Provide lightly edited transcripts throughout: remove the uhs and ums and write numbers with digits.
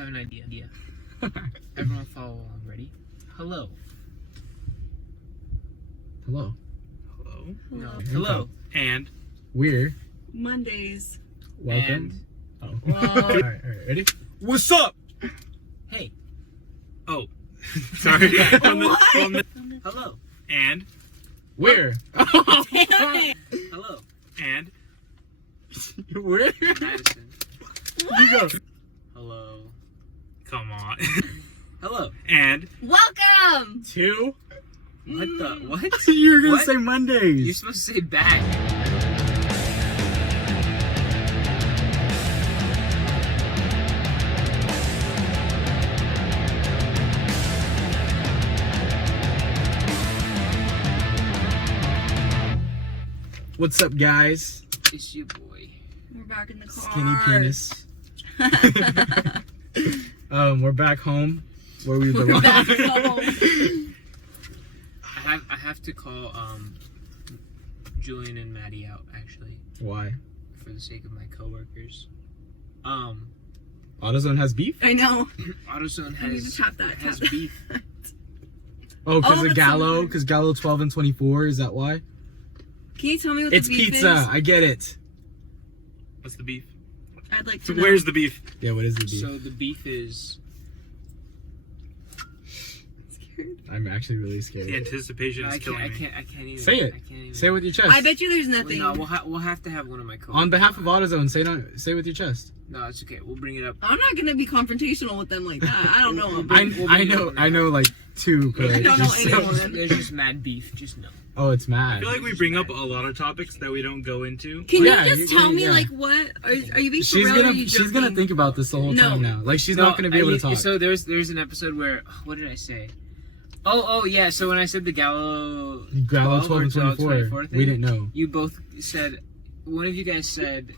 have an idea. Everyone follow along. Ready? Hello. Hello. Hello. No. Okay. Hello. And We're Mondays. welcome. Oh. Whoa. All right. Ready? what's up? Hey. Oh, sorry. What? Hello. And We're. Hello. and We're. Madison. You go. Hello. come on. Hello. And Welcome. Two. What the? What? You're gonna What? say Mondays. You're supposed to say back. What's up, guys? It's your boy. We're back in the car. Skinny penis. We're back home where we belong. Back home. I have to call Julian and Maddie out actually Why? for the sake of my coworkers. AutoZone has beef? I know. AutoZone I need to has tap that. beef. Oh, because Oh, of that's Gallo? something. Because Gallo 12 and 24? Is that why? Can you tell me what It's the beef pizza. is? I get it. what's the beef? I'd like to know. Where's the beef? Yeah, what is the beef? So the beef is Scared. I'm actually really scared. The anticipation is I killing me. can't even Say it. I can't even. Say it with your chest. I bet you there's Wait, nothing. no, we'll have to have one of my coworkers. On behalf of AutoZone, say it with your chest. No, it's okay. We'll bring it up. I'm not gonna be confrontational with them like that. I don't know. them. I know like two. I don't know so- anyone. There's just mad beef. Just no. Oh, it's I mad. feel like we bring up a lot of topics that we don't go into. Can Yeah, you just you- tell me yeah. like what? Are you being for She's real or are gonna you she's gonna joking? think about this the whole No. time now. Like she's not gonna be able to talk. So there's an episode where what did I say? Oh yeah. So when I said the Gallo Gallo 12 and 24. thing, We didn't know. You both said. One of you guys said.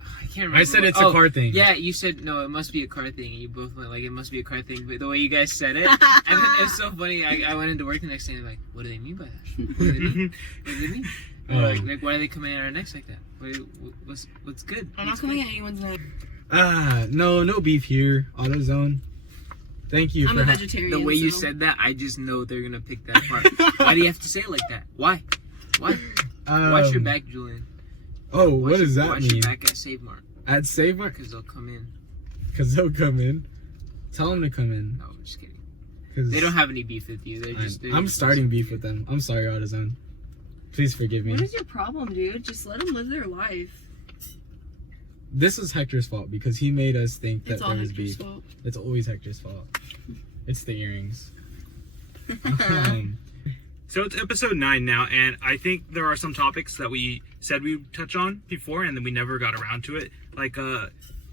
I can't remember. I said it's what- a car thing. Yeah, you said no. It must be a car thing. And you both went like it must be a car thing. But the way you guys said it, and then it's so funny. I went into work the next day and like, what do they mean by that? What do they mean? What do they mean? Like why are they coming at our necks like that? What's good? I'm not What's coming good? at anyone's neck. No beef here. AutoZone. Thank you I'm for a vegetarian. The way you so- said that, I just know they're gonna pick that apart. Why do you have to say it like that? Why? Watch your back, Julian. Oh, Watch what does that watch mean? your back at Save Mart, At Save Mart? because they'll come in. Because they'll come in. Tell them to come in. No, I'm just kidding. 'Cause They don't have any beef with you. They're I'm just starting beef with them. I'm sorry, AutoZone. Please forgive me. What is your problem, dude? Just let them live their life. This was Hector's fault because he made us think that It's all there was Hector's beef. fault. It's always Hector's fault. It's the earrings. So it's episode 9 now, and I think there are some topics that we said we would touch on before, and then we never got around to it. Like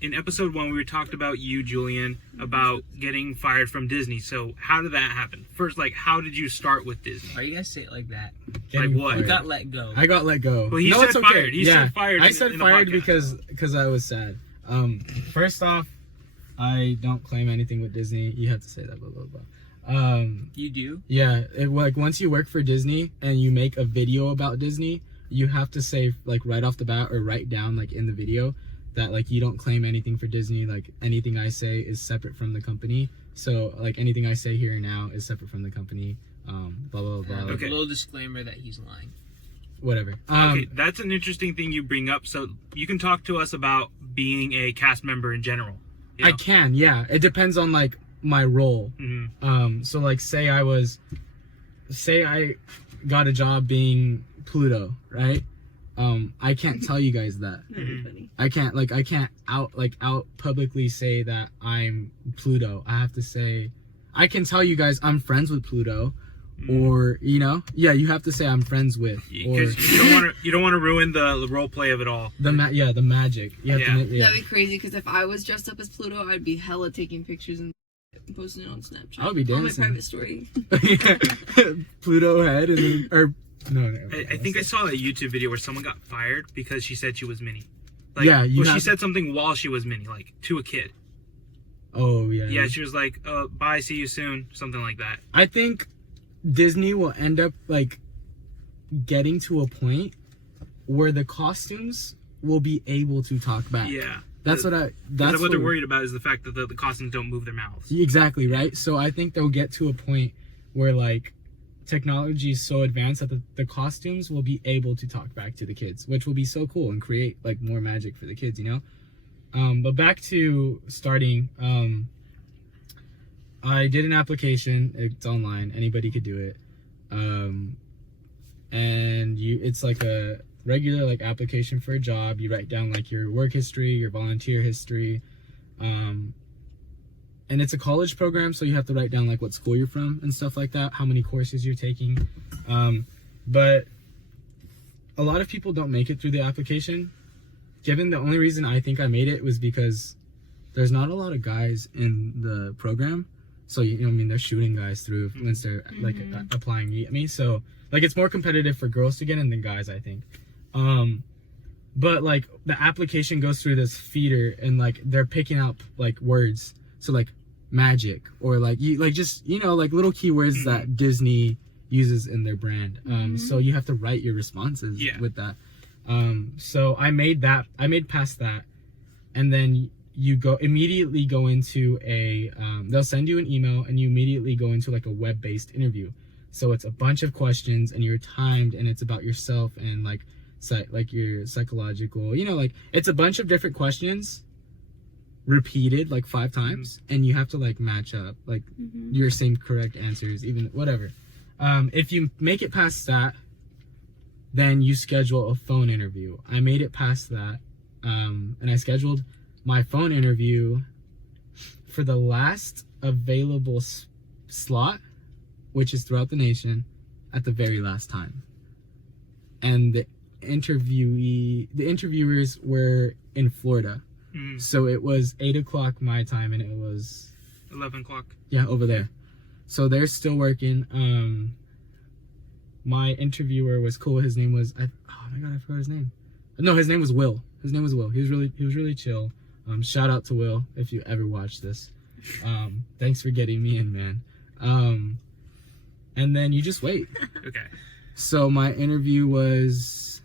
in episode 1, we talked about you, Julian, about getting fired from Disney. So how did that happen? First, like, how did you start with Disney? Why you guys say it like that? Getting Like what? You fired. got let go. I got let go. Well, he no, said it's okay. fired. He said fired I in- said in the fired podcast. because I was sad. First off, I don't claim anything with Disney. You have to say that, blah blah blah. You do? Yeah, like once you work for Disney and you make a video about Disney, you have to say like right off the bat or write down like in the video that like you don't claim anything for Disney. Like anything I say is separate from the company. So like anything I say here and now is separate from the company. Blah blah blah. Like, Okay. a little disclaimer that he's lying. Whatever. Okay, that's an interesting thing you bring up. So you can talk to us about being a cast member in general. You know? I can, yeah. It depends on like my role. Mhm. So like say I got a job being Pluto, right? I can't tell you guys that. That'd be funny. I can't out publicly say that I'm Pluto. I have to say I can tell you guys I'm friends with Pluto, or you have to say I'm friends with, or Because you don't want to ruin the role play of it all. the magic. You have to, That'd be crazy because if I was dressed up as Pluto, I'd be hella taking pictures and posting it on Snapchat. I would be on my dancing. private story. Pluto head and then, or no. I think I saw a YouTube video where someone got fired because she said she was Minnie. Like, Yeah, you she have- said something while she was Minnie, like to a kid. Oh yeah. Yeah, she was like, "Bye, see you soon," something like that. I think Disney will end up like getting to a point where the costumes will be able to talk back. Yeah, That's what what they're worried about is the fact that the costumes don't move their mouths. Exactly, right? So I think they'll get to a point where like technology is so advanced that the costumes will be able to talk back to the kids, which will be so cool and create like more magic for the kids, you know? But back to starting, I did an application. It's online. Anybody could do it. And it's like a regular like application for a job. You write down like your work history, your volunteer history, and it's a college program, so you have to write down like what school you're from and stuff like that, how many courses you're taking. But a lot of people don't make it through the application. Given the only reason I think I made it was because there's not a lot of guys in the program, so you know, I mean, they're shooting guys through once they're like applying. You get me? So like it's more competitive for girls to get in than guys, I think. But like the application goes through this feeder and like they're picking up like words, so like magic or like you like just, you know, like little keywords that Disney uses in their brand. So you have to write your responses with that. So I made past that, and then you immediately go into a they'll send you an email and you immediately go into like a web-based interview. So it's a bunch of questions and you're timed, and it's about yourself and like your psychological, you know, like it's a bunch of different questions repeated like 5 times, and you have to like match up like your same correct answers, even whatever. If you make it past that, then you schedule a phone interview. I made it past that, and I scheduled my phone interview for the last available slot, which is throughout the nation, at the very last time. And the interviewers were in Florida. So it was 8 o'clock my time, and it was 11 o'clock. Yeah, over there. So they're still working. My interviewer was cool. His name was oh my god, I forgot his name. No, his name was Will. He was really chill. Shout out to Will if you ever watch this. Thanks for getting me in, man. And then you just wait. Okay. So my interview was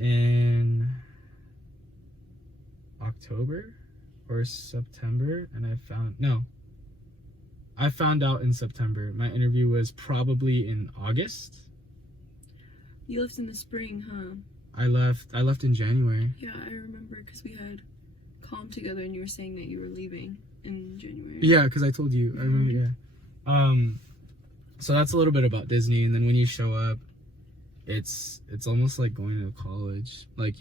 in October or September, and I found out in September. My interview was probably in August. You left in the spring, huh? I left in January. Yeah, I remember because we had calm together and you were saying that you were leaving in January. Yeah, because I told you. I remember, yeah. So that's a little bit about Disney, and then when you show up, it's almost like going to college. Like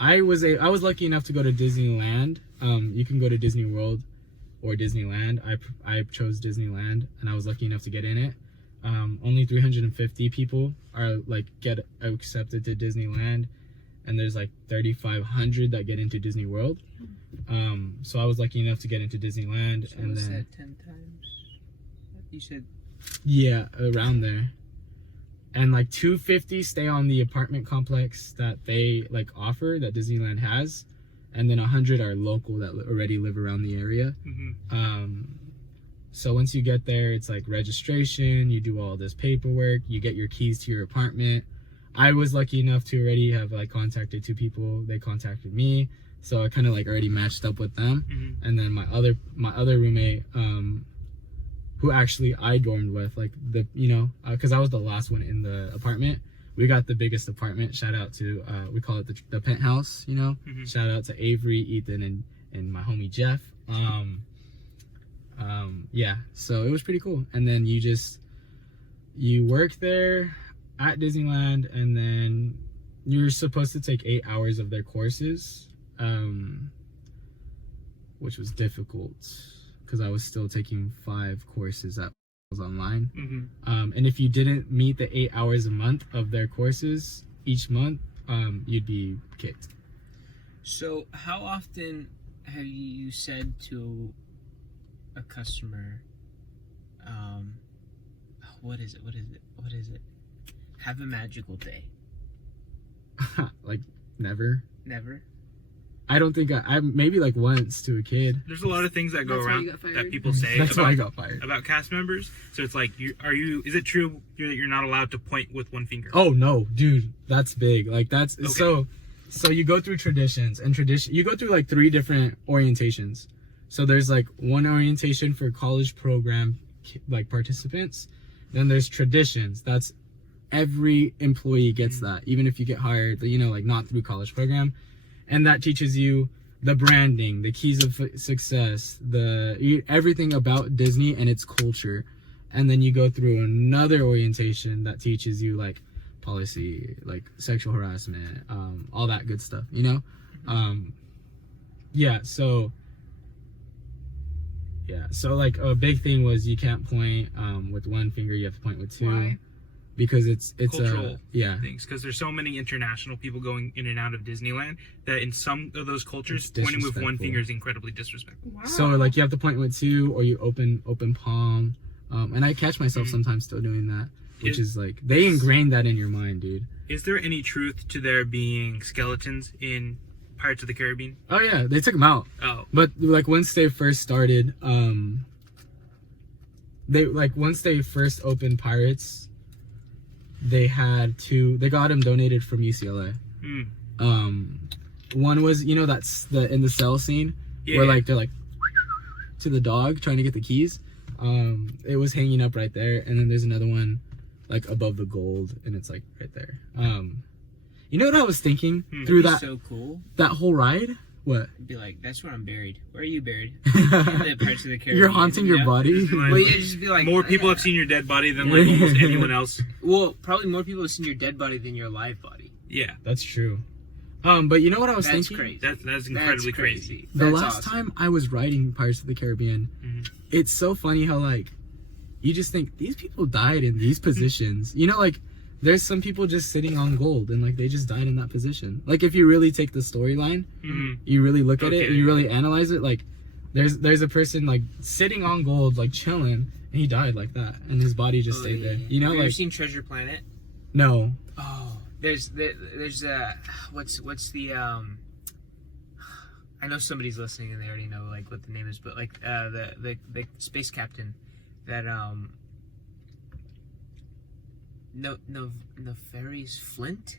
I was lucky enough to go to Disneyland. You can go to Disney World or Disneyland. I chose Disneyland, and I was lucky enough to get in it. Only 350 people are like get accepted to Disneyland, and there's like 3,500 that get into Disney World. So I was lucky enough to get into Disneyland. So and what's then that, 10 times? You said. Yeah, around there. And like 250 stay on the apartment complex that they like offer, that Disneyland has, and then 100 are local that already live around the area. So once you get there, it's like registration, you do all this paperwork, you get your keys to your apartment. I was lucky enough to already have like contacted 2 people. They contacted me, so I kind of like already matched up with them. And then my other roommate, who actually I dormed with, like because I was the last one in the apartment. We got the biggest apartment. Shout out to we call it the penthouse. Shout out to Avery, Ethan, and my homie Jeff. Yeah, so it was pretty cool. And then you work there at Disneyland, and then you're supposed to take 8 hours of their courses, which was difficult because I was still taking 5 courses that was online. And if you didn't meet the 8 hours a month of their courses each month, you'd be kicked. So how often have you said to a customer, what is it? Have a magical day? Like never. I don't think I maybe like once to a kid. There's a lot of things that go That's why around you got fired. that people say That's why I got fired. about cast members. So it's like, is it true that you're not allowed to point with one finger? Oh no, dude, that's big. Like that's Okay. so So you go through traditions and you go through like 3 different orientations. So there's like one orientation for college program like participants. Then there's traditions. That's every employee gets that, even if you get hired, you know, like not through college program. And that teaches you the branding, the keys of success, everything about Disney and its culture. And then you go through another orientation that teaches you like policy, like sexual harassment, all that good stuff, you know? So like a big thing was you can't point with one finger, you have to point with 2. Why? Because it's cultural yeah. things, because there's so many international people going in and out of Disneyland that in some of those cultures, It's pointing with one disrespectful. finger is incredibly disrespectful. Wow. So like you have to point with 2, or you open palm. And I catch myself sometimes still doing that, which is like they ingrained that in your mind, dude. Is there any truth to there being skeletons in Pirates of the Caribbean? Oh yeah, they took them out. Oh, But like once they first started, once they first opened Pirates, they had 2. They got them donated from UCLA. One was, you know, that's the in the cell scene where like they're like to the dog trying to get the keys. It was hanging up right there, and then there's another one like above the gold, and it's like right there. You know what I was thinking through that So cool. that whole ride? What? Be like, that's where I'm buried. Where are you buried? In the Pirates of the Caribbean. You're haunting your body. Like, Well, yeah, just be like, more people have seen your dead body than like almost anyone else. Well, probably more people have seen your dead body than your live body. Yeah, That's true. But you know what I was That's thinking? crazy. that's incredibly crazy. The That's last awesome. time I was riding Pirates of the Caribbean, it's so funny how like you just think these people died in these positions. You know, like there's some people just sitting on gold and like they just died in that position. Like if you really take the storyline, you really look at it and you really analyze it, like there's a person like sitting on gold, like chilling, and he died like that, and his body just stayed there. You know, Have you ever like seen Treasure Planet? no. Oh, there's what's the I know somebody's listening and they already know like what the name is, but like the space captain that Nefarious Flint,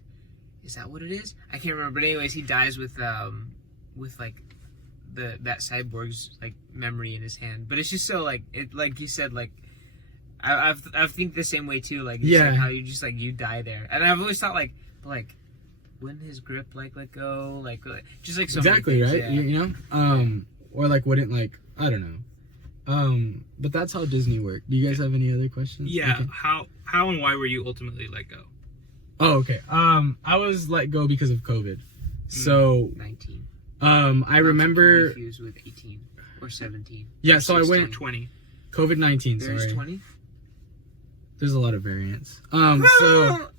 is that what it is? I can't remember, but anyways, he dies with like that cyborg's like memory in his hand. But it's just so like it, like you said, like I think the same way too. Like it's like how you just like you die there, and I've always thought like wouldn't his grip like let go, like just like so Exactly, many things, right? yeah. You know, or like wouldn't like I don't know. But that's how Disney worked. Do you guys have any other questions? Yeah, Okay. how and why were you ultimately let go? Oh, okay. I was let go because of COVID. So 19. I remember. Confused with 18 or 17. Yeah, so I went 20. COVID-19. There's Sorry, 20. there's a lot of variants. So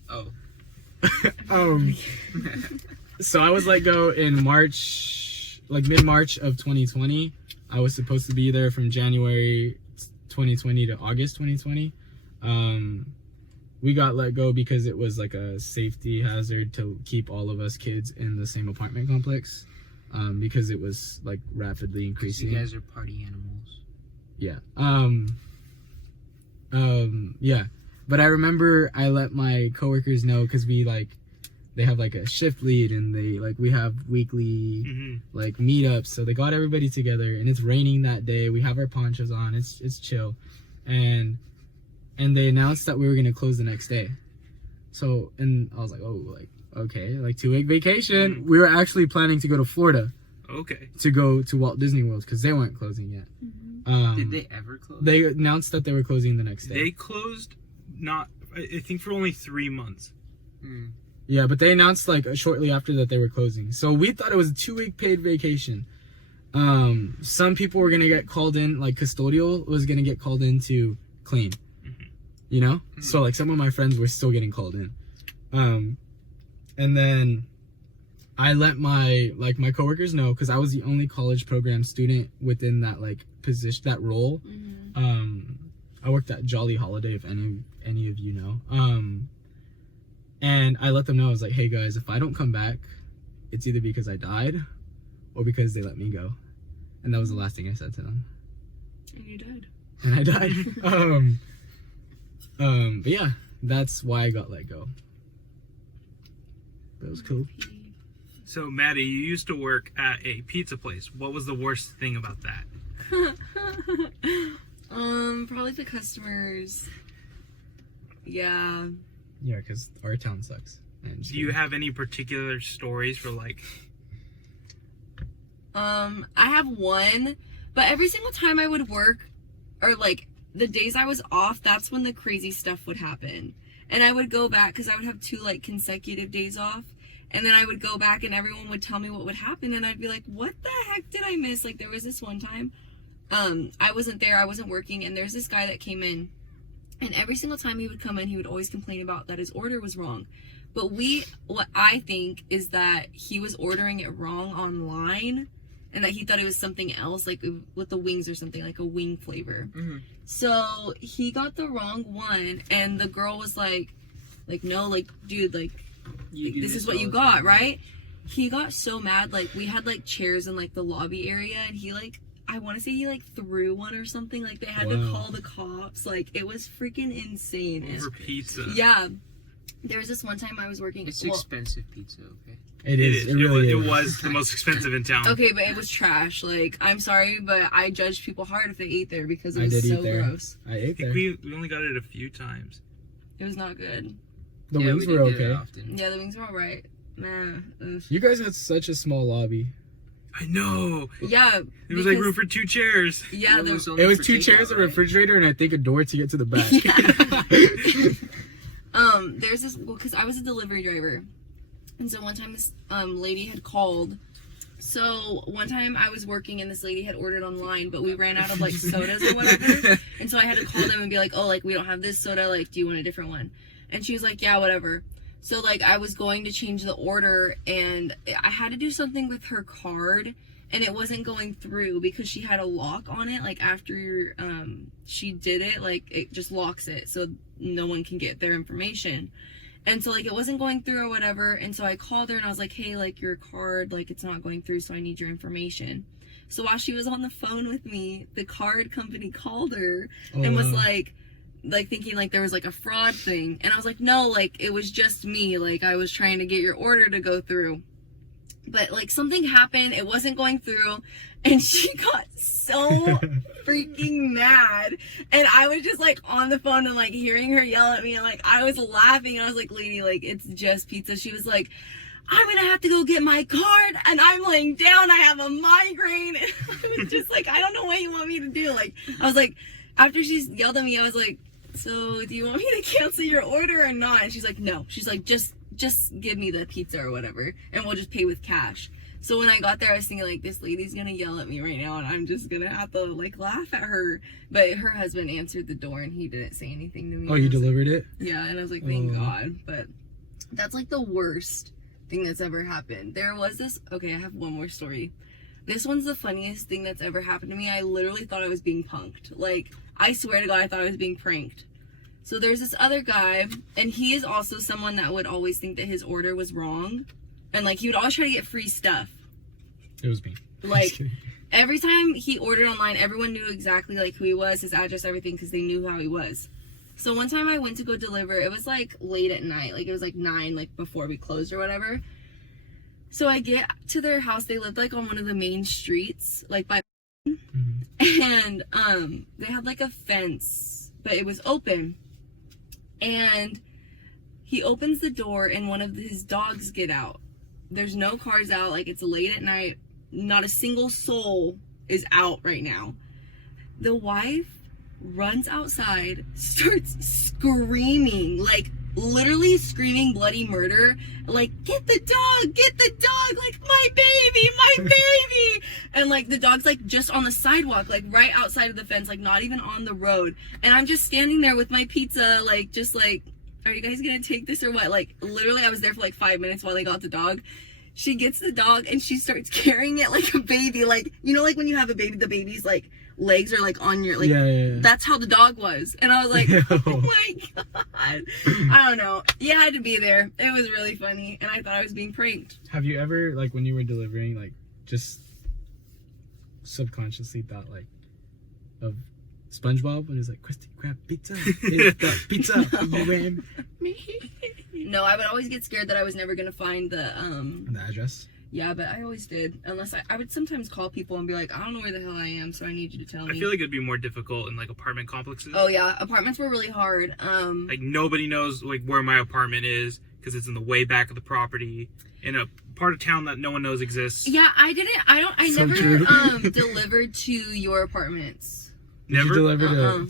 so I was let go in March, like mid-March of 2020. I was supposed to be there from January 2020 to August 2020. We got let go because it was like a safety hazard to keep all of us kids in the same apartment complex, because it was like rapidly increasing. You guys are party animals. Yeah. Yeah. But I remember I let my coworkers know because they have like a shift lead and we have weekly like meetups. So they got everybody together and it's raining that day. We have our ponchos on. It's chill. And they announced that we were going to close the next day. So, and I was like, oh, like, okay, like 2-week vacation. We were actually planning to go to Florida. Okay. To go to Walt Disney World because they weren't closing yet. Did they ever close? They announced that they were closing the next day. They closed, I think for only 3 months. Yeah, but they announced like shortly after that they were closing. So we thought it was a 2-week paid vacation. Some people were gonna get called in, like custodial was gonna get called in to clean. You know? So like some of my friends were still getting called in. And then I let my coworkers know because I was the only college program student within that like position, that role. I worked at Jolly Holiday, if any of you know. And I let them know, I was like, hey guys, if I don't come back, it's either because I died or because they let me go. And that was the last thing I said to them. And you died. And I died. But yeah, that's why I got let go. That was cool. So, Maddie, you used to work at a pizza place. What was the worst thing about that? Probably the customers. Yeah. Yeah, because our town sucks. And Do you have any particular stories for, like... I have one, but every single time I would work, or like the days I was off, that's when the crazy stuff would happen. And I would go back, because I would have 2 like consecutive days off, and then I would go back and everyone would tell me what would happen, and I'd be like, what the heck did I miss? Like, there was this one time, I wasn't there, I wasn't working, and there's this guy that came in, and every single time he would come in, he would always complain about that his order was wrong. But what I think is that he was ordering it wrong online, and that he thought it was something else, like with the wings or something, like a wing flavor. Mm-hmm. So he got the wrong one, and the girl was like, no, like, dude, like, this is what you got, right? He got so mad, like, we had like chairs in like the lobby area, and he like, I want to say he like threw one or something, like they had to call the cops, like it was freaking insane. Over pizza. Yeah. There was this one time I was working. It's expensive pizza, okay? It is. It really is. It was the most expensive in town. Okay, but it was trash. Like, I'm sorry, but I judge people hard if they ate there because it I was did so eat there. gross. I ate there. We only got it a few times. It was not good. The wings we were didn't get it okay. often. Yeah, the wings were alright. Nah. Ugh. You guys had such a small lobby. I know. Yeah. It was like room for 2 chairs. Yeah, Well, It was for 2 takeout, chairs, a right? refrigerator, and I think a door to get to the back. there's this, well, because I was a delivery driver. And so one time this lady had called. So one time I was working and this lady had ordered online, but we ran out of like sodas or whatever. And so I had to call them and be like, oh, like we don't have this soda. Like, do you want a different one? And she was like, yeah, whatever. So like I was going to change the order and I had to do something with her card. And it wasn't going through because she had a lock on it. Like after she did it, like it just locks it so no one can get their information. And so like it wasn't going through or whatever. And so I called her and I was like, hey, like your card, like it's not going through, so I need your information. So while she was on the phone with me, the card company called her and was like thinking like there was like a fraud thing. And I was like, no, like it was just me. Like I was trying to get your order to go through. But like something happened, it wasn't going through, and she got so freaking mad. And I was just like on the phone and like hearing her yell at me, and like I was laughing, and I was like, lady, like it's just pizza. She was like, I'm gonna have to go get my card, and I'm laying down, I have a migraine. And I was just like, I don't know what you want me to do. Like I was like, after she yelled at me, I was like, so do you want me to cancel your order or not? And she's like, no. She's like, just give me the pizza or whatever, and we'll just pay with cash. So when I got there, I was thinking like, this lady's gonna yell at me right now, and I'm just gonna have to like laugh at her. But her husband answered the door, and he didn't say anything to me. Oh, you delivered it? Yeah, and I was like, thank God. But that's like the worst thing that's ever happened. There was this, okay, I have one more story. This one's the funniest thing that's ever happened to me. I literally thought I was being punked. Like, I swear to God, I thought I was being pranked. So there's this other guy, and he is also someone that would always think that his order was wrong. And like, he would always try to get free stuff. It was me. Like, every time he ordered online, everyone knew exactly like who he was, his address, everything, because they knew how he was. So one time I went to go deliver, it was like late at night, like it was like 9, like before we closed or whatever. So I get to their house, they lived like on one of the main streets, like by, and they had like a fence, but it was open. And he opens the door and one of his dogs get out. There's no cars out, like it's late at night, not a single soul is out right now. The wife runs outside, starts screaming, like literally screaming bloody murder, like get the dog, like my baby. And like the dog's like just on the sidewalk, like right outside of the fence, like not even on the road. And I'm just standing there with my pizza, like just like, are you guys gonna take this or what? Like literally I was there for like 5 minutes while they got the dog. She gets the dog and she starts carrying it like a baby. Like, you know, like when you have a baby, the baby's like legs are like on your, like, yeah. That's how the dog was. And I was like, oh my God. I don't know. You had to be there. It was really funny. And I thought I was being pranked. Have you ever, like, when you were delivering, like, just subconsciously thought, like, of SpongeBob when it's like, Krusty Krab pizza, it's the pizza you am. No, I would always get scared that I was never going to find the The address? Yeah, but I always did. Unless I would sometimes call people and be like, I don't know where the hell I am, so I need you to tell me. I feel like it'd be more difficult in like apartment complexes. Oh yeah, apartments were really hard. Like nobody knows like where my apartment is because it's in the way back of the property in a part of town that no one knows exists. Yeah, I So never true. delivered to your apartments. Did Never. you deliver to?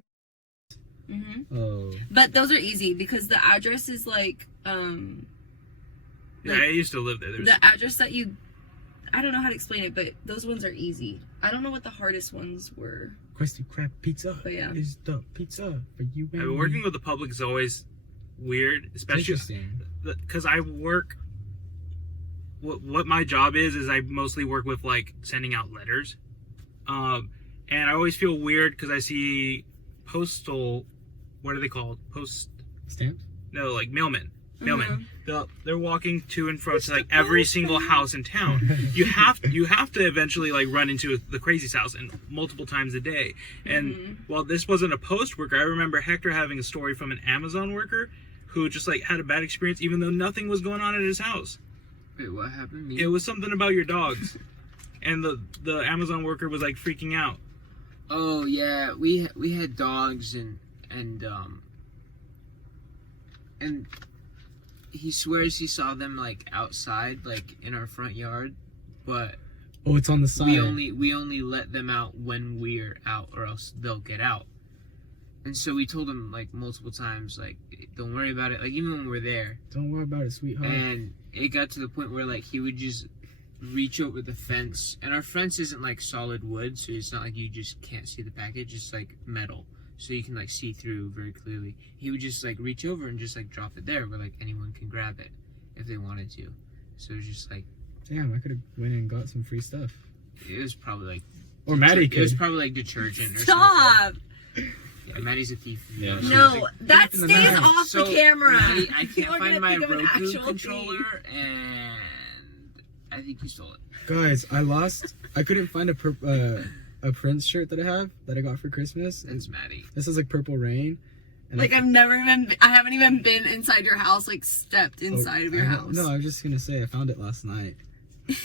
Oh. But those are easy because the address is like Yeah, I used to live there. There's the address that you, I don't know how to explain it, but those ones are easy. I don't know what the hardest ones were. Krusty Krab pizza But yeah. is the pizza for you and me. working with the public is always weird, It's especially interesting. because I work. What my job is I mostly work with like sending out letters, and I always feel weird because I see postal. What are they called? Stamps? No, like mailmen. Mhm. They're walking to and fro to like every single house in town. You have to eventually like run into the craziest house and multiple times a day. And while this wasn't a post worker, I remember Hector having a story from an Amazon worker who just like had a bad experience even though nothing was going on at his house. Wait, what happened? It was something about your dogs. And the Amazon worker was like freaking out. Oh yeah, we had dogs and he swears he saw them like outside, like in our front yard, but Oh, it's on the side. we only let them out when we're out, or else they'll get out. And so we told him like multiple times, like, don't worry about it. Like even when we're there, Don't worry about it, sweetheart. and it got to the point where like he would just reach over the fence, and our fence isn't like solid wood, so it's not like you just can't see the package. It's like metal, so you can like see through very clearly. He would just like reach over and just like drop it there where like anyone can grab it if they wanted to. So it was just like, Damn, I could have went and got some free stuff. it was probably like, Or Maddie it was could. probably like detergent or Stop! something. Yeah, Maddie's a thief. Yeah. No, that in the stays night. off So, the camera. Maddie, I People can't are find gonna my think I'm an Roku actual controller, and I think you stole it. Guys, I couldn't find a Prince shirt that I have that I got for Christmas. That's Maddie. This is like Purple Rain. And Like I haven't even been inside your house, like stepped inside of your house. No, I was just gonna say I found it last night. You're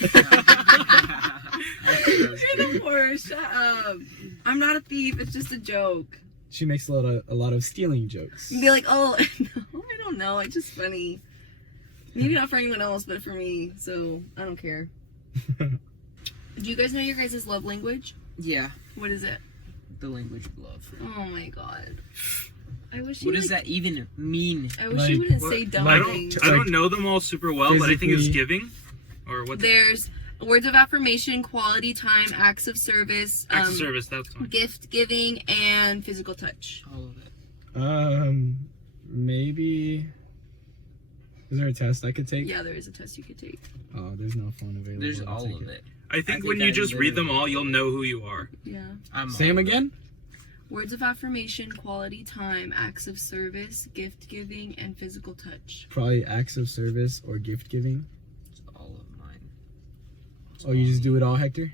the worst. Shut up. I'm not a thief. It's just a joke. She makes a lot of stealing jokes. You'd be like, oh, no, I don't know. It's just funny. Maybe not for anyone else, but for me. So I don't care. Do you guys know your guys' love language? Yeah, What is it? the language of love. Oh my god. I wish What you does that even mean? I wish Like, you wouldn't what- say dumb like- things. I don't know them all super well, but I think it's physically- giving or what. There's words of affirmation, quality time, acts of service, Acts of service. That's one. gift giving, and physical touch. All of it. Maybe. Is there a test I could take? Yeah, there is a test you could take. Oh, there's no phone available. There's to all take of it. I think think when you I just read them literally- all, you'll know who you are. Yeah. I'm Say all 'em of it. again? Words of affirmation, quality time, acts of service, gift giving, and physical touch. Probably acts of service or gift giving. It's all of mine. It's Oh, you all just of do it all, Hector?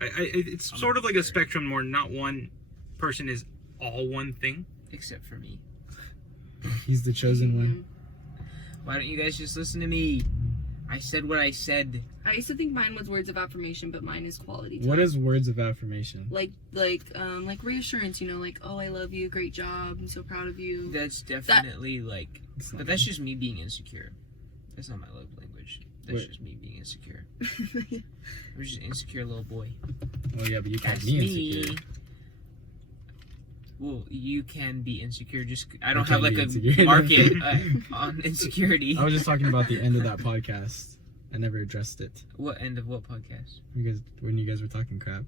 It's sort of like a spectrum where not one person is all one thing. except for me. He's the chosen one. Why don't you guys just listen to me? I said what I said. I used to think mine was words of affirmation, but mine is quality time. What is words of affirmation? like reassurance? You know, like, oh, I love you, great job, I'm so proud of you. That's definitely like, It's not- but that's just me being insecure. That's not my love language. That's Wait. just me being insecure. I'm just an insecure little boy. Oh yeah, but you can't That's be me. insecure. Well, you can be insecure. Just I don't can have like be a insecure. market on insecurity. I was just talking about the end of that podcast. I never addressed it. What end of what podcast? When you guys were talking crap.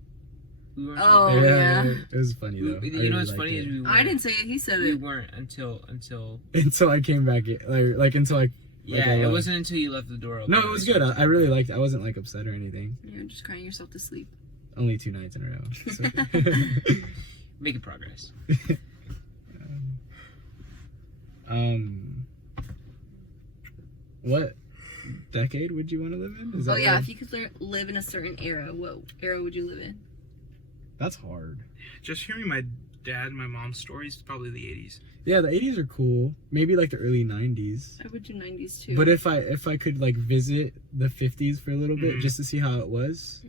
We weren't. Oh, talking- yeah. It was funny though. You I know really what's liked funny it. is we weren't, I didn't say it. He said we it. weren't until Until I came back, like until I. yeah. I It left. wasn't until you left the door open. No, it was good. I really liked it. I wasn't like upset or anything. You're just crying yourself to sleep. Only 2 nights in a row. So. Making progress. What decade would you want to live in? Is Oh that yeah, what- if you could live in a certain era, what era would you live in? That's hard. Just hearing my dad and my mom's stories, probably the 80s. Yeah, the 80s are cool. Maybe like the early 90s. I would do 90s too. But if I could like visit the 50s for a little bit just to see how it was,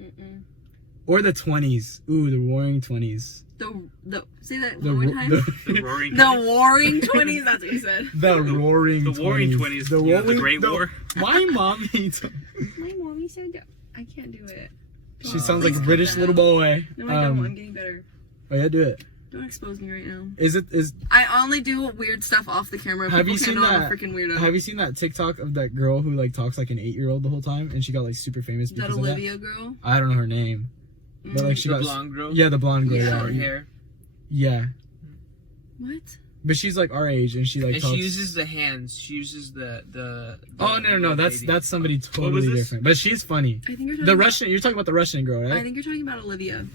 or the 20s. Ooh, the Roaring 20s. The say that The, one more ro- time. The Roaring The Warring 20s. That's what you said. the Roaring 20s. The Warring 20s. The Great War. My mommy. My mommy said I can't do it. She sounds like a Please British cut that little out. boy. No, I don't. I'm getting better. Oh yeah, do it. Don't expose me right now. Is I only do weird stuff off the camera. Have People you seen can't know I'm that? a freaking weirdo. Have you seen that TikTok of that girl who like talks like an 8-year-old the whole time and she got like super famous That because Olivia of that? girl? I don't know her name, but like she The got blonde girl. Yeah, the blonde girl. Yeah. Yeah, Short hair. yeah. What? But she's like our age and she like And talks. she uses the hands. She uses the Oh no, that's lady. somebody totally this? different. But she's funny. I think you're talking The about, Russian. You're talking about the Russian girl, I right? think you're talking about Olivia.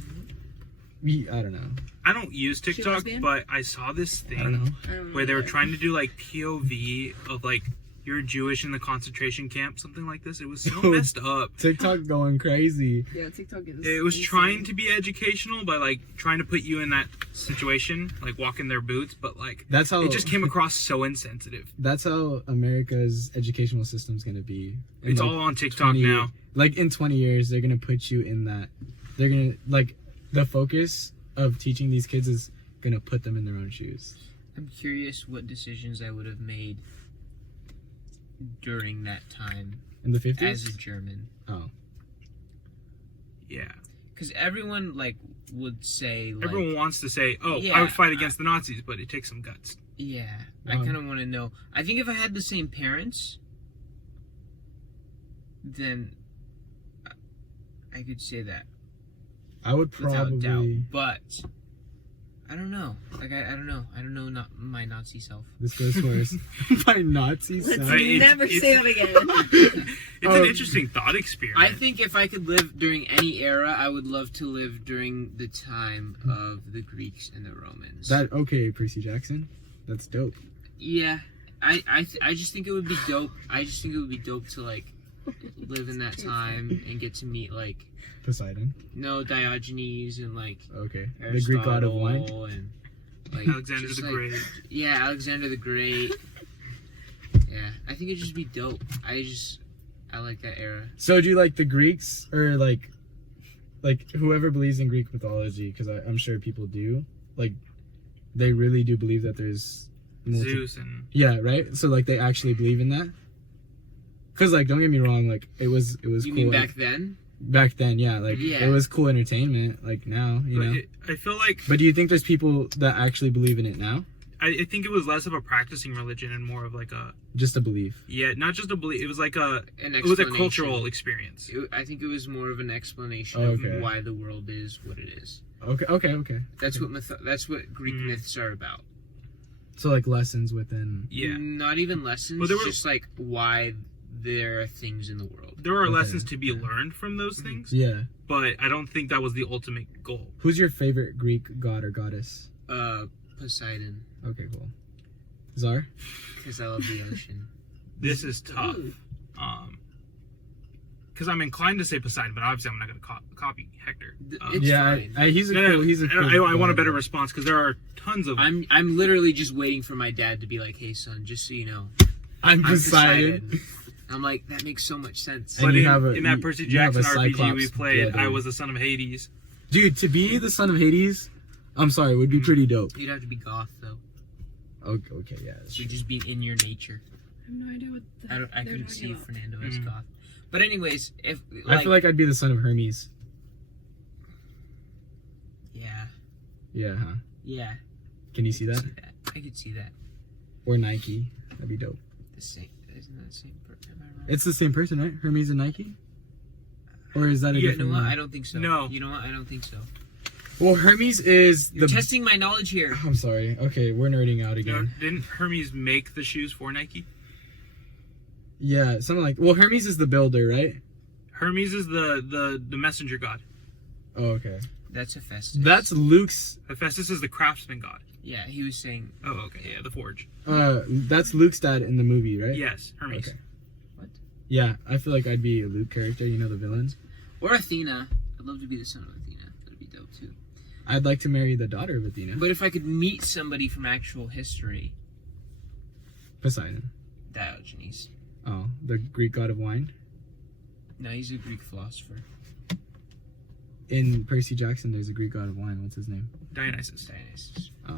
I don't know. I don't use TikTok, lesbian? but I saw this I don't know. thing I don't know where they were either. trying to do like POV of like you're Jewish in the concentration camp, something like this. It was so messed up. TikTok going crazy. Yeah, TikTok is. It was insane. trying to be educational by like trying to put you in that situation, like walk in their boots, but like That's how it just came across so insensitive. That's how America's educational system's gonna be. In It's like all on TikTok 20 now. Like in 20 years, they're gonna put you in that. They're gonna like the focus of teaching these kids is gonna put them in their own shoes. I'm curious what decisions I would have made during that time In the 50s. as a German. Oh, Yeah. Because everyone like would say like, Everyone wants to say, "Oh, I Yeah, would fight against the Nazis," but it takes some guts. yeah, I kind of want to know. I think if I had the same parents, then I could say that I would without doubt. probably. But I don't know. Like I don't know. I don't know not my Nazi self. This goes first. My Nazi Let's self. Right, it's- never it's- say that again. It's an interesting thought experiment. I think if I could live during any era, I would love to live during the time of the Greeks and the Romans. That okay, Percy Jackson. That's dope. Yeah, I just think it would be dope. I just think it would be dope to like live in that time and get to meet like Poseidon. Diogenes and like Okay. The Greek god of wine. Aristotle and like Alexander just, the like, Great. Yeah, Alexander the Great. Yeah, I think it'd just be dope. I like that era. So do you like the Greeks or like whoever believes in Greek mythology? Because I'm sure people do. Like, they really do believe that there's Zeus and Yeah, right. So like they actually believe in that. Because like don't get me wrong, like it was You cool. mean back then? Back then, yeah, like Yeah. it was cool entertainment. Like now, you know. I feel like But do you think there's people that actually believe in it now? I think it was less of a practicing religion and more of like a Just a belief. not just a belief. It was like An it was a explanation. cultural experience. I think it was more of an explanation Okay. of why the world is what it is. Okay. That's what Greek myths are about. So like lessons within. Yeah, Not even lessons, Well, there were- just like why there are things in the world. there are Okay. lessons to be learned from those things, Yeah. but I don't think that was the ultimate goal. Who's your favorite Greek god or goddess? Poseidon, Okay, cool. Czar? because I love the ocean. This is tough. Because I'm inclined to say Poseidon, but obviously I'm not going to copy Hector. It's Yeah, fine. he's a No, cool. He's a cool. I want a god. better response because there are tons of. I'm literally just waiting for my dad to be like, "Hey son, just so you know, I'm I'm Poseidon. Poseidon." I'm like, that makes so much sense. And But you in, have a- in that you- Percy you have Jackson a RPG we Cyclops played, brother. I was the son of Hades. Dude, to be the son of Hades, I'm sorry, would be pretty dope. You'd have to be goth though. Okay, yeah. that's You'd true. just be in your nature. I have no idea what I they're couldn't talking see about. Fernando as Mhm. goth. But anyways, if I feel like I'd be the son of Hermes. yeah, Yeah, huh? yeah, Can you see I that? could see that. I could see that. Or Nike. That'd be dope. The same, isn't that the same? Am I wrong? It's the same person, right? Hermes and Nike? Or is that a Yeah, You know different what? one? I don't think so. No. You know what? I don't think so. Well, Hermes is You're the... testing my knowledge here. I'm sorry. Okay, we're nerding out You know, again. didn't Hermes make the shoes for Nike? Yeah, something like... Well, Hermes is the builder, right? Hermes is the messenger god. Oh, okay. That's Hephaestus. That's Luke's... Hephaestus is the craftsman god. Yeah, he was saying. Oh, okay, yeah, the forge. That's Luke's dad in the movie, right? Yes, Hermes. Okay. What? Yeah, I feel like I'd be a Luke character, you know, the villains. Or Athena. I'd love to be the son of Athena. That'd be dope too. I'd like to marry the daughter of Athena. But if I could meet somebody from actual history, Poseidon. Diogenes. Oh, the Greek god of wine. No, he's a Greek philosopher. In Percy Jackson, there's a Greek god of wine. What's his name? Dionysus. Dionysus. Oh.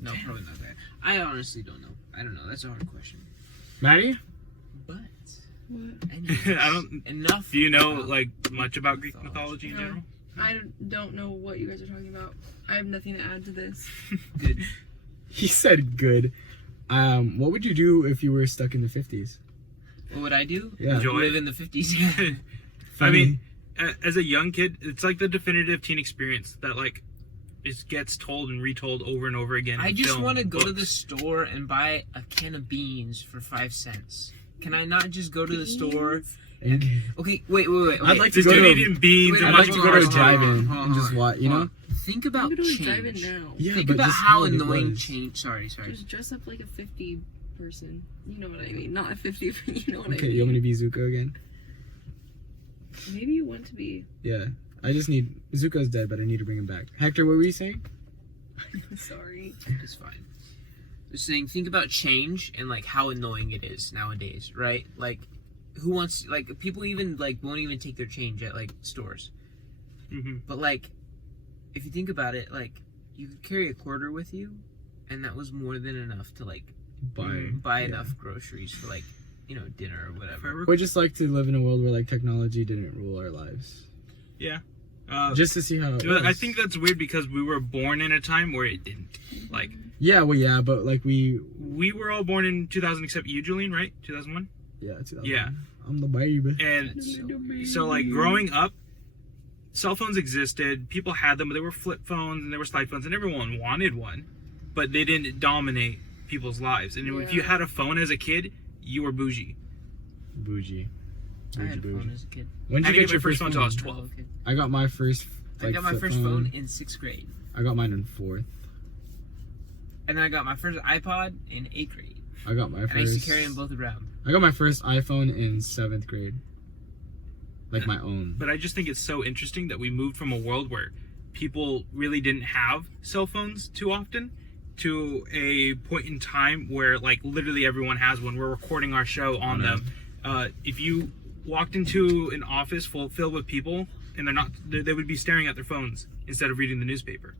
No, probably not that. I honestly don't know. I don't know. That's a hard question. Maddie? But What? I don't. enough. Do you know about like much about Greek mythology. mythology in No. general? I don't know what you guys are talking about. I have nothing to add to this. Good. He said good. What would you do if you were stuck in the 50s? What would I do? Yeah. Enjoy Live it. in the 50s. I mean, as a young kid, it's like the definitive teen experience that like it gets told and retold over and over again. I in just film, want to go to books. the store and buy a can of beans for 5 cents. Can I not just go to the store? And Okay, wait. Okay. I'd like to This go dude to eating beans Wait, and I'd like to watching go to a cars drive-in Hold on, and just watch, you know? Think I'm about gonna change. drive it now. Yeah, Think but about just how it annoying was. change. Sorry. Just dress up like a 50 person. You know what I mean? Not a 50, you know what Okay, I mean. you want me to be Zuko again? Maybe you want to be. Yeah. I just need... Zuko's dead, but I need to bring him back. Hector, what were you saying? Sorry. It's fine. Just saying, think about change and like how annoying it is nowadays, right? Like, who wants like people even like won't even take their change at like stores. Mm-hmm. But like, if you think about it, like you could carry a quarter with you, and that was more than enough to like buy Yeah. enough groceries for like dinner or whatever. We'd just like to live in a world where like technology didn't rule our lives. Just to see how it was. I think that's weird because we were born in a time where it didn't. Like Yeah, well, yeah, but like we we were all born in 2000 except you, Julian, right? 2001. Yeah, 2000. Yeah. I'm the baby. And so like growing up, cell phones existed. People had them, but they were flip phones and there were slide phones, and everyone wanted one, but they didn't dominate people's lives. And if you had a phone as a kid, you were bougie. Bougie. I had a Bougie. phone as a kid. When I did you didn't get your first phone? until I was Oh, 12. okay. I got my first. I got my flip first phone in 6th grade, I got mine in 4th. and then I got my first iPod in 8th grade, I got my and first. I used to carry them both around. I got my first iPhone in 7th grade. Like my own. But I just think it's so interesting that we moved from a world where people really didn't have cell phones too often to a point in time where like literally everyone has one. We're recording our show on them. If you walked into an office filled with people and they would be staring at their phones instead of reading the newspaper.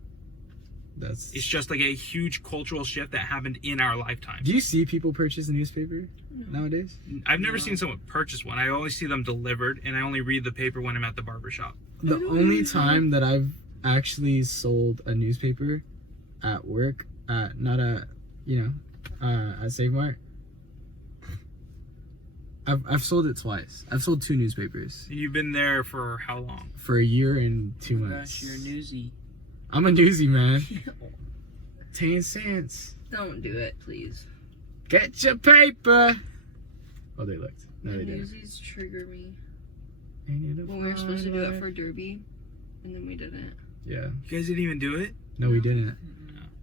It's just like a huge cultural shift that happened in our lifetime. Do you see people purchase a newspaper nowadays? I've never seen someone purchase one. I only see them delivered, and I only read the paper when I'm at the barber shop. The only time that I've actually sold a newspaper at work, not at Save Mart. I've sold it twice. I've sold 2 newspapers You've been there for how long? for a year and 2 Oh my months. gosh, you're a newsie. I'm a newsie, man. 10 cents. Don't do it, please. Get your paper. Oh, they looked. No, they didn't. Newsies trigger me. Ain't it a When we were supposed to do it fine for Derby, and then we didn't. Yeah. You guys didn't even do it? No, we didn't.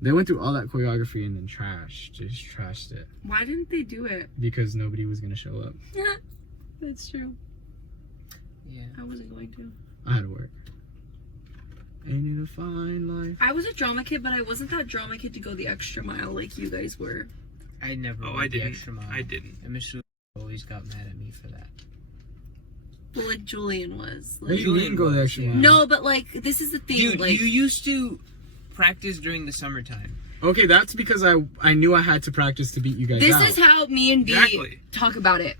They went through all that choreography and then just trashed it Why didn't they do it? because nobody was gonna show up. That's true. Yeah. I wasn't going to. I had to work. Ain't it a fine life? I was a drama kid, but I wasn't that drama kid to go the extra mile like you guys were. I never Oh, went I the didn't. extra mile. I didn't. And Mr. always got mad at me for that. Well, like Julian was. What do Like, you mean go the extra Yeah. mile? no, but like this is the thing. Dude, like you used to practice during the summertime. Okay, that's because I knew I had to practice to beat you guys this out. is how me and B Exactly. talk about it.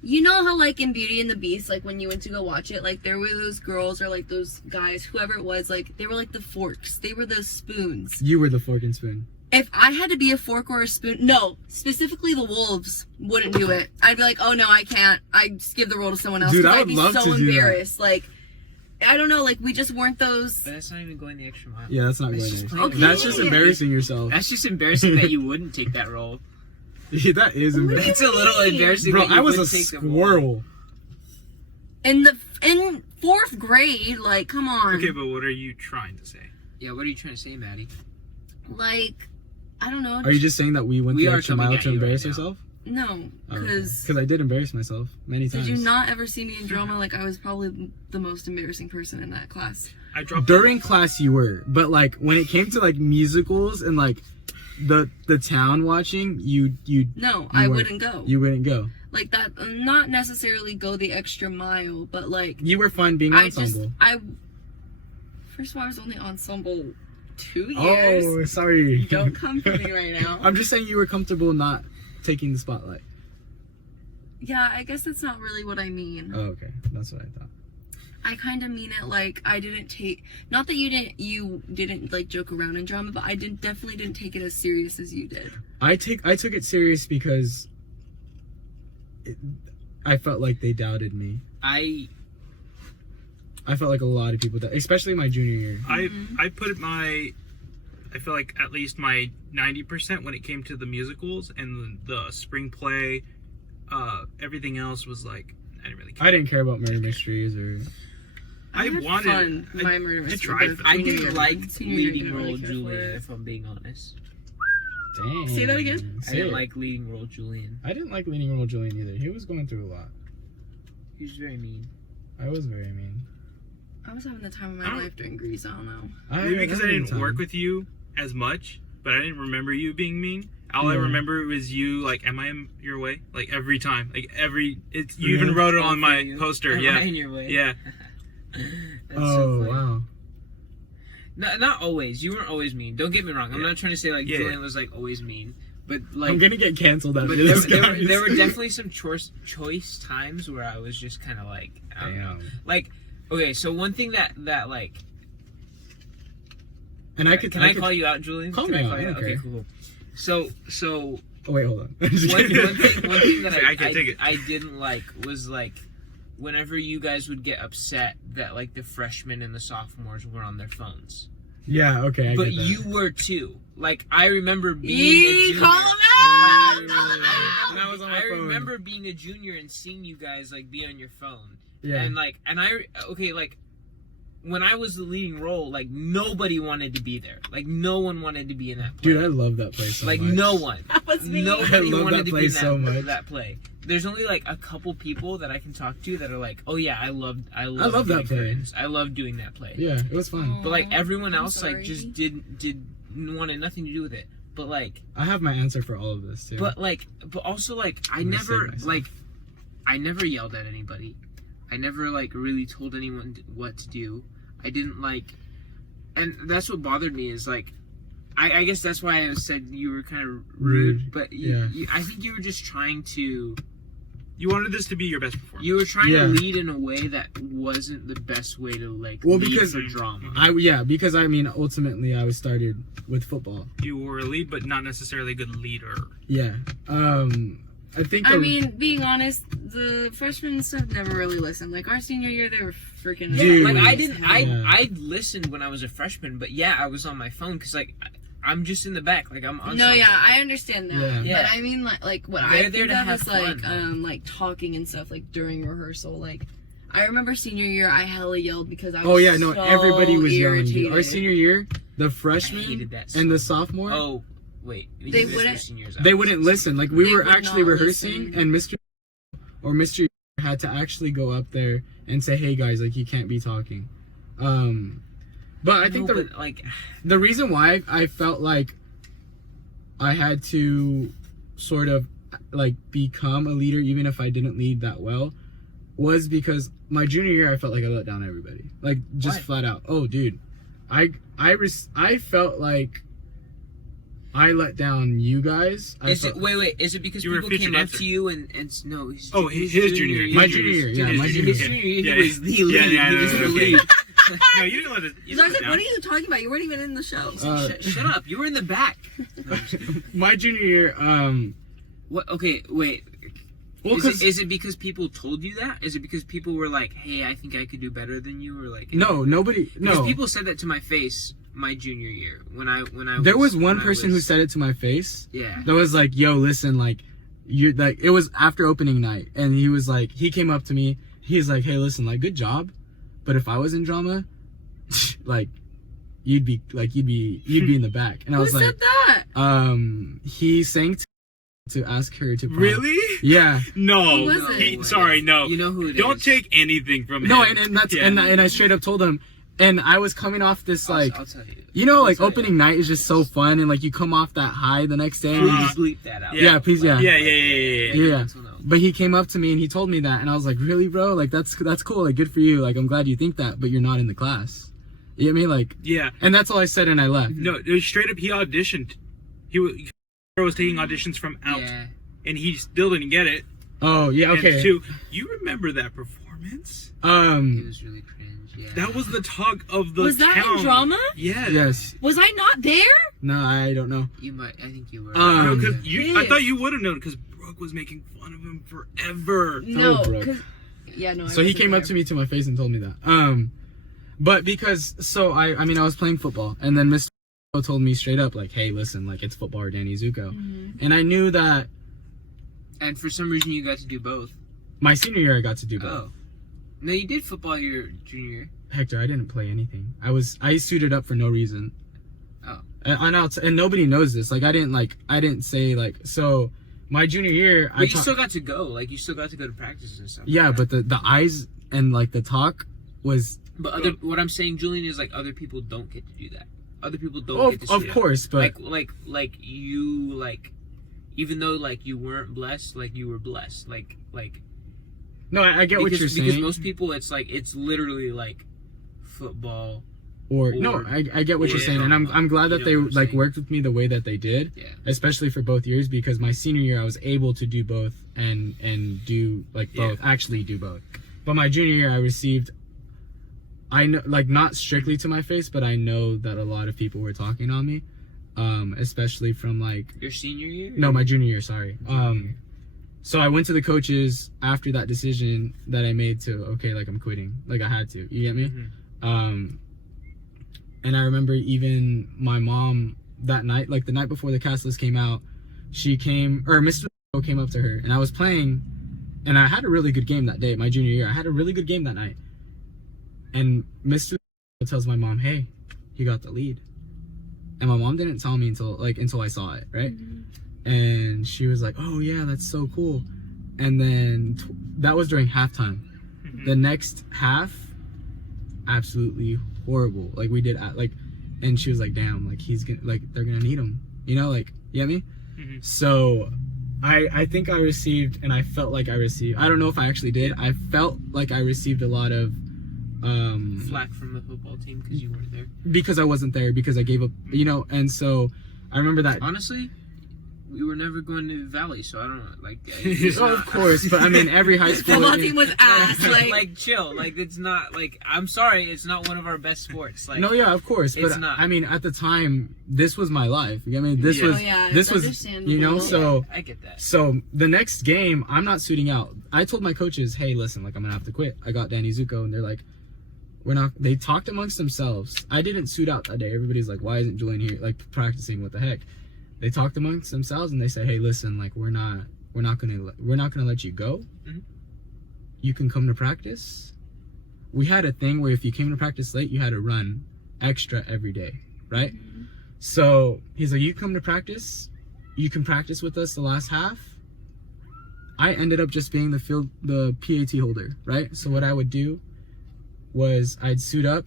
You know how like in Beauty and the Beast, like when you went to go watch it, like there were those girls or like those guys, whoever it was, like they were like the forks. They were those spoons. You were the fork and spoon. If I had to be a fork or a spoon, no, specifically the wolves wouldn't do it. I'd be like, oh no, I can't. I'd just give the role to someone else. Dude, 'cause I I'd would be love so to do that. embarrassed. Like, I don't know, like we just weren't those. But that's not even going the extra mile. Yeah, that's not That's going just there. plain Okay. That's just embarrassing yourself. That's just embarrassing that you wouldn't take that role. That is embarrassing. It's a little embarrassing Bro, that you I was a wouldn't take the role. squirrel. In 4th grade, like, come on. Okay, but what are you trying to say? Yeah, what are you trying to say, Maddie? Like, I don't know. Are you just saying that we went We the are extra coming mile at to you embarrass right now. yourself? No, because I did embarrass myself many times. did you not ever see me in drama? Like, I was probably the most embarrassing person in that class. I dropped During class you were, but like when it came to like musicals and like the town watching, you No, I wouldn't go. You wouldn't go. Like that, not necessarily go the extra mile, but like You were fun being ensemble. First of all, I was only ensemble 2 years. Oh, sorry. Don't come for me right now. I'm just saying you were comfortable not taking the spotlight. Yeah, I guess that's not really what I mean. Oh, okay. That's what I thought. I kind of mean it like I didn't take, not that you didn't like joke around in drama, but I definitely didn't take it as serious as you did. I took it serious because I felt like they doubted me. I felt like a lot of people, especially my junior year. I put I feel like at least my 90% when it came to the musicals and the spring play. Everything else was like, I didn't really care. I didn't care about murder mysteries or... I wanted my murder mystery. I didn't like senior year, leading didn't role really care for Julian, it. if I'm being honest. Dang. Say that again? I didn't like leading role Julian. I didn't like leading role Julian either. He was going through a lot. He was very mean. I was very mean. I was having the time of my life during Grease. I don't know. Maybe because I didn't work with you as much, but I didn't remember you being mean. All I remember was you, like, am I in your way? Like, every time. Like, you even wrote it on my poster. Am I in your way? Yeah. That's so funny. Wow. No, not always. You weren't always mean. Don't get me wrong. I'm not trying to say, like, Julian was, like, always mean. But, like... I'm gonna get canceled after but this, there were definitely some choice times where I was just kind of, like, I don't know. Like, okay, so one thing that like... And Can I call you out, Julian? Call me out. Okay, cool. So... Oh, wait, hold on. one thing that I can't take it. I didn't like was, like, whenever you guys would get upset that, like, the freshmen and the sophomores were on their phones. Yeah, okay, I But get that. you were too. Like, I remember being a junior. Call him out! I remember being a junior and seeing you guys, like, be on your phone. Yeah. And, like, when I was the leading role, like, nobody wanted to be there. Like, no one wanted to be in that play. Dude, I love that play so much. Like, no one. That was me. Nobody I love wanted that to play be in so much. that play. There's only, like, a couple people that I can talk to that are like, oh, yeah, I love that play. curtains. I love doing that play. Yeah, it was fun. But, like, everyone I'm else, like, sorry. just wanted nothing to do with it. But, like... I have my answer for all of this, too. But also, like, I I'm gonna never, save myself. like, I never yelled at anybody. I never, like, really told anyone what to do. I didn't, like, and that's what bothered me is, like, I guess that's why I said you were kind of rude, but I think you were just trying to... You wanted this to be your best performance. You were trying to lead in a way that wasn't the best way to, like, lead for drama. Because, I mean, ultimately I was started with football. You were a lead, but not necessarily a good leader. Yeah. I think... I mean, being honest, the freshmen and stuff never really listened. Like, our senior year, they were freaking... Dude. Like, I listened when I was a freshman, but yeah, I was on my phone, because, like, I'm just in the back, like, I'm on something. I understand that. Yeah. But I mean, like what They're I there think to of have is, like, fun. like, talking and stuff, like, during rehearsal. Like, I remember senior year, I hella yelled because I was everybody was yelling. irritated. Our senior year, the I freshmen hated that so and the much. sophomore... Oh, wait. They wouldn't- Seniors They wouldn't listen. Like, we They were would actually not rehearsing, listen. and Mr. had to actually go up there and say, hey, guys, like, you can't be talking. But I think the reason why I felt like I had to sort of, like, become a leader, even if I didn't lead that well, was because my junior year, I felt like I let down everybody. Like, just flat out. Oh, dude. I felt like I let down you guys. Is it because people came up to you and no? His junior year. My junior year. Yeah, my junior year. He was the lead. He was the lead. No, you didn't let it. I was like, what are you talking about? You weren't even in the show. Shut up! You were in the back. No, my junior year. What? Okay, wait. Well, is it because people told you that? Is it because people were like, "Hey, I think I could do better than you," or like? No, nobody. Because No, people said that to my face my junior year when I. There was one person who said it to my face. Yeah. That was like, "Yo, listen, like, you like." It was after opening night, and he was like, he came up to me. He's like, "Hey, listen, like, good job, but if I was in drama, like, you'd be in the back." And I was Who like, said that? he sang to ask her to prom. Really? Yeah. No. Who was it? Sorry, no. You know who it Don't is. take anything from No, him. and that's Yeah. and I straight up told him, and I was coming off this like, I'll tell you. you know, like I'll tell opening night is just so fun, and like you come off that high the next day. And you Uh-huh. just, Bleep that out. yeah, please, yeah. Yeah. Yeah. But he came up to me and he told me that, and I was like, really, bro? Like that's cool. Like good for you. Like I'm glad you think that, but you're not in the class. You know what I mean? Like, Yeah. and that's all I said, and I left. No, straight up, he auditioned. He was taking auditions from out, Yeah. and he still didn't get it. Oh yeah, And okay. two, you remember that performance? It was really cringe. Yeah. That was the talk of the Was that town. in drama? Yeah. Yes. Was I not there? No, I don't know. You might. I think you were. Um, Because I Yes. thought you would have known because Brooke was making fun of him forever. No, Brooke. 'cause- yeah, no. So he came up to me to my face and told me that. But because I mean I was playing football, and then Mr. told me straight up like, hey, listen, like it's football or Danny Zuko, and I knew that And for some reason, you got to do both. my senior year I got to do both. Oh. No, you did football your junior year. Hector, I didn't play anything. I suited up for no reason. Oh. And nobody knows this. Like I didn't say like so. My junior year, But you still got to go. Like, you still got to go to practices and stuff. yeah, like but that. the eyes and like the talk was But what I'm saying, Julian, is like other people don't get to do that. Other people don't oh, get to see of that. course, but like you like, even though like you weren't blessed, like you were blessed. Like no, I get what you're saying. Because most people, it's like it's literally like football. Or no, I get what you're saying, and I'm glad that You know they what I'm like saying. worked with me the way that they did, Yeah. especially for both years, because my senior year I was able to do both and do like both, actually do both. But my junior year I received, I know, like not strictly to my face, but I know that a lot of people were talking on me, especially from like Your senior year? no, my junior year, sorry. So I went to the coaches after that decision that I made to okay, like I'm quitting, like I had to. You get me? Mhm. And I remember even my mom that night, like the night before the cast list came out, Mr. came up to her, and I was playing, and I had a really good game that day, my junior year. I had a really good game that night. And Mr. tells my mom, hey, he got the lead. And my mom didn't tell me until I saw it, right? And she was like, oh yeah, that's so cool. And then that was during halftime. The next half, absolutely horrible. Like we did and she was like, damn, like they're gonna need him, you know, like, you get me? So I think I received, and I felt like I received, I don't know if I actually did, I felt like I received a lot of flack from the football team because you weren't there. because I wasn't there, because I gave up, you know. And so I remember that Honestly, we were never going to Valley, so I don't know. Like, oh, of course, but I mean every high school Football team was ass. like chill. Like, it's not like, I'm sorry, it's not one of our best sports. Like, no, yeah, of course, it's but not. I mean at the time this was my life, you get me? This Yeah. was Oh, yeah, this it's was, understandable. you know. So I get that. So the next game, I'm not suiting out. I told my coaches, hey, listen, like I'm gonna have to quit. I got Danny Zuko, and they're like, we're not. They talked amongst themselves. I didn't suit out that day. Everybody's like, why isn't Julian here, like practicing? What the heck? They talked amongst themselves, and they said, hey, listen, like we're not gonna let you go. Mhm. You can come to practice. We had a thing where if you came to practice late, you had to run extra every day, right? So he's like, you come to practice, you can practice with us the last half. I ended up just being the PAT holder, right? So what I would do was I'd suit up.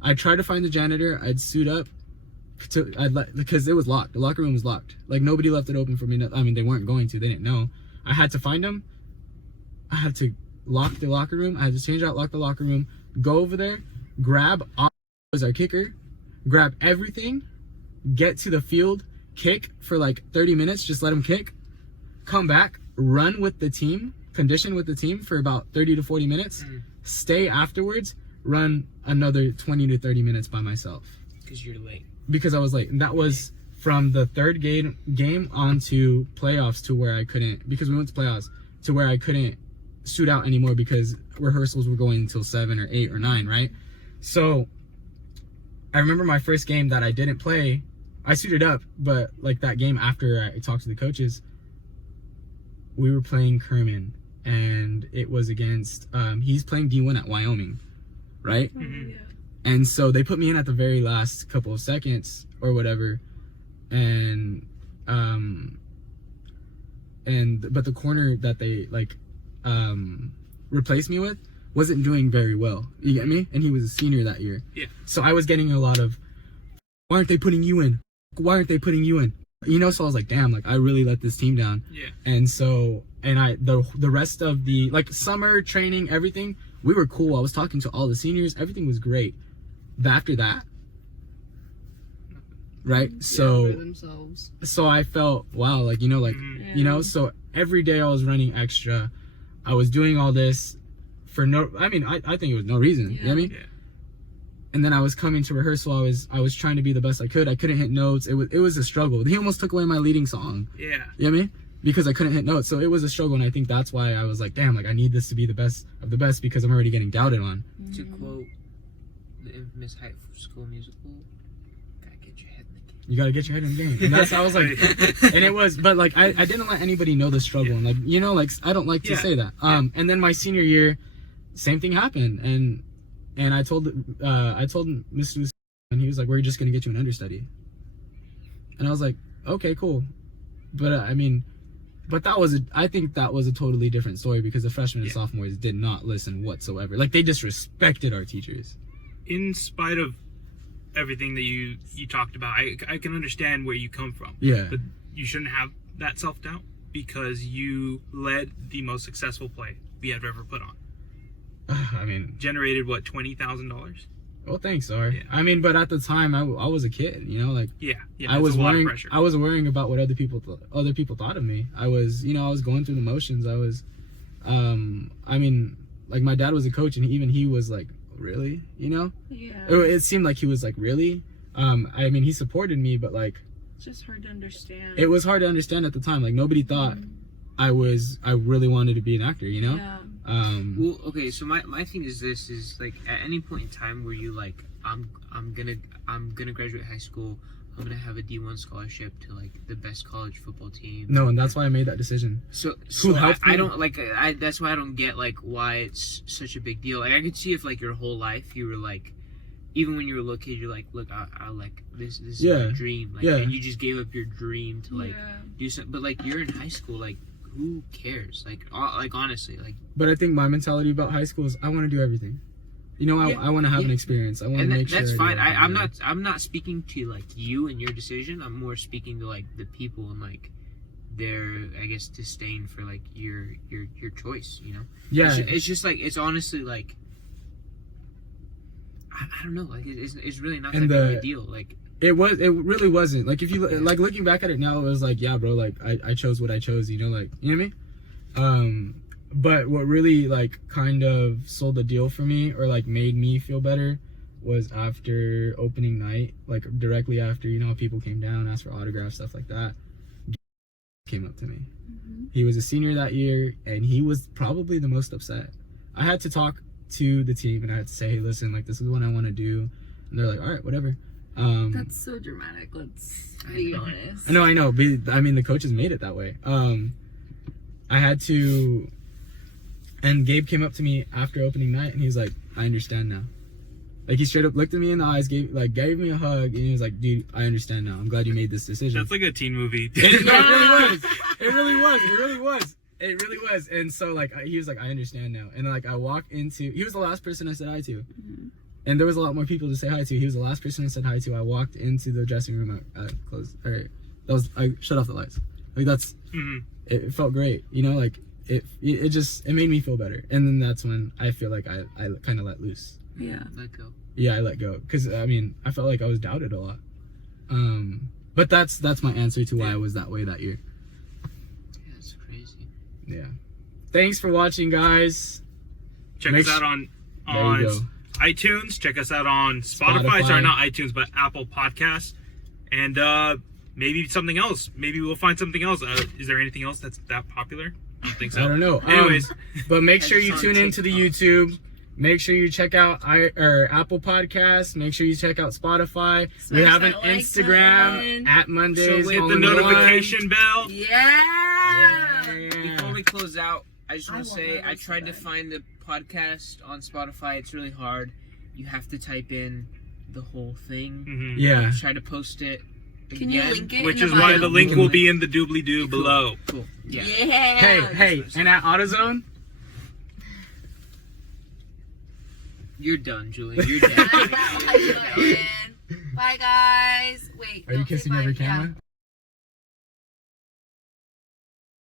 I'd try to find the janitor. I'd suit up because it was locked. The locker room was locked. Like nobody left it open for me. I mean, they weren't going to. They didn't know. I had to find them. I had to lock the locker room. I had to change out, lock the locker room, go over there, grab was our kicker, grab everything, get to the field, kick for like 30 minutes, just let him kick, come back, run with the team, condition with the team for about 30 to 40 minutes, stay afterwards, run another 20 to 30 minutes by myself. Because you're late. Because I was late. And that was from the third game on to playoffs to where I couldn't, because we went to playoffs, to where I couldn't shoot out anymore because rehearsals were going until 7 or 8 or 9, right? So I remember my first game that I didn't play, I suited up, but like that game after I talked to the coaches, we were playing Kerman, and it was against, he's playing D1 at Wyoming, right? And so they put me in at the very last couple of seconds or whatever, and but the corner that they like replaced me with wasn't doing very well. You get me? And he was a senior that year. Yeah. So I was getting a lot of, why aren't they putting you in? Why aren't they putting you in? You know, so I was like, damn, like I really let this team down. Yeah. And so, and the rest of the like summer training, everything, we were cool. I was talking to all the seniors. Everything was great. But after that, right? For themselves. So I felt, wow, like, you know, like, Mhm. you know, so every day I was running extra. I was doing all this for no, I mean, I think it was no reason. You know what I mean? Yeah. And then I was coming to rehearsal. I was trying to be the best I could. I couldn't hit notes. It was a struggle. He almost took away my leading song. Yeah. You know what I mean? Because I couldn't hit notes. So it was a struggle. And I think that's why I was like, damn, like I need this to be the best of the best because I'm already getting doubted on. To quote the infamous High School Musical, gotta get your head in the game. You gotta get your head in the game. And that's, I was like, and it was, but like, I didn't let anybody know the struggle. And like, you know, like, I don't like to say that. And then my senior year, same thing happened. And I told Mr. and he was like, we're just gonna get you an understudy. And I was like, okay, cool. But I mean, but I think that was a totally different story because the freshmen and sophomores did not listen whatsoever. Like they disrespected our teachers. In spite of everything that you talked about, I can understand where you come from. Yeah. But you shouldn't have that self-doubt because you led the most successful play we have ever put on. I mean, Generated what, $20,000? well, thanks, sorry. Yeah. I mean, but at the time, I was a kid, you know, like Yeah. I was a lot of worrying. pressure. I was worrying about what other people thought of me. I was going through the motions. I was, I mean, like my dad was a coach, and even he was like, really, you know? Yeah. It seemed like he was like, really. I mean, he supported me, but like, It's just hard to understand. it was hard to understand at the time. Like nobody thought I really wanted to be an actor, you know? Yeah. Well, okay, so my thing is this is like at any point in time where you like I'm gonna graduate high school, I'm gonna have a D1 scholarship to like the best college football team. No, and that's why I made that decision. So helped I me? don't like that's why I don't get like why it's such a big deal. Like I could see if like your whole life you were like, even when you were a little kid, you're like, look, I like this is my dream, like, and you just gave up your dream to like do something. But like you're in high school, like who cares? Like honestly, like. But I think my mentality about high school is I want to do everything. You know, I want to have an experience. I want to make sure. That's fine. I'm not speaking to like you and your decision. I'm more speaking to like the people and like their, I guess, disdain for like your choice. You know. Yeah. It's just like it's honestly like. I don't know. Like it's really not that big of a deal. Like. It really wasn't. Like if you like looking back at it now, it was like, yeah, bro, like I chose what I chose, you know, like, you know what I mean? But what really like kind of sold the deal for me or like made me feel better was after opening night, like directly after, you know, people came down, asked for autographs, stuff like that. Came up to me. He was a senior that year and he was probably the most upset. I had to talk to the team and I had to say, hey, listen, like this is what I want to do. And they're like, all right, whatever. That's so dramatic. Let's be honest. I know. But, I mean, the coaches made it that way. I had to, and Gabe came up to me after opening night, and he was like, "I understand now." Like he straight up looked at me in the eyes, gave me a hug, and he was like, "Dude, I understand now. I'm glad you made this decision." That's like a teen movie. It really was. And so like he was like, "I understand now." And like I walked into, he was the last person I said hi to. And there was a lot more people to say hi to. He was the last person I said hi to. I walked into the dressing room. I closed. All right, I shut off the lights. Like that's. It felt great. You know, like it made me feel better. And then that's when I feel like I kind of let loose. Yeah. Let go. Yeah, I let go because I mean I felt like I was doubted a lot. But that's my answer to why I was that way that year. Yeah, it's crazy. Yeah. Thanks for watching, guys. Check us out on There you go. iTunes. Check us out on Spotify. Sorry, not iTunes, but Apple Podcasts. And maybe something else. Maybe we'll find something else. Is there anything else that's that popular? I don't think so. I don't know. Anyways. But make sure you tune into the YouTube. Make sure you check out Apple Podcasts. Make sure you check out Spotify. We have an Instagram at Mondays. So hit the notification bell. Yeah. Before we close out, I just want to say I tried to find the podcast on Spotify. It's really hard. You have to type in the whole thing. Yeah. Try to post it. Can you link it? Which in is the why bio? the link will be in the doobly-doo below. Cool. Yeah. Hey, and at AutoZone, You're done, Julian. You're dead. Bye, guys. Wait. are you don't say kissing bye. every Yeah. camera?